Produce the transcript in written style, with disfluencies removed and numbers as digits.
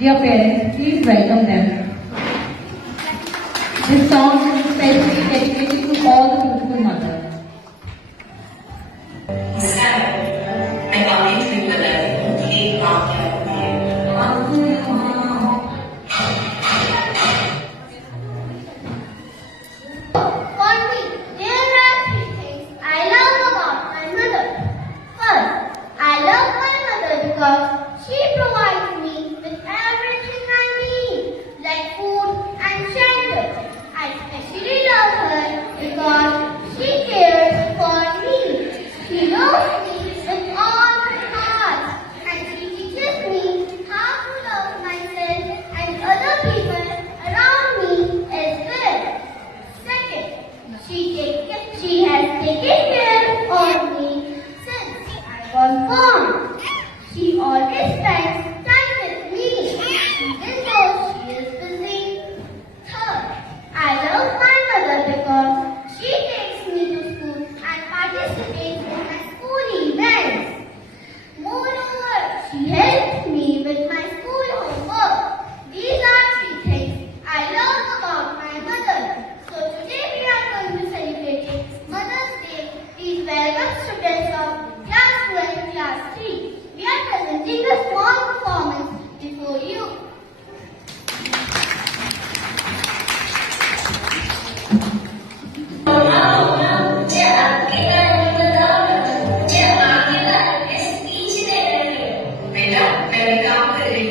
Dear parents, please welcome them. This song is especially dedicated to all the beautiful mothers. मैं काफी trip बता रही हूँ कि एक काम क्या होती है। For me, there are three things I love about my mother. First, I love my mother because she provides me with everything I need, like food and shelter. I especially love her because she cares for me. She loves me with all her heart, and she teaches me how to love myself and other people around me as well. Second, she has taken care of me since I was born. She always spends time with me, even though she is busy. Third, I love my mother because she takes me to school and participates in my school events. Moreover, she helps me with my school homework. These are three things I love about my mother. So today we are going to celebrate Mother's Day. Please welcome students of Class 2 and Class 3. We are presenting a small performance before you. बेटा मैं भी काम कर रही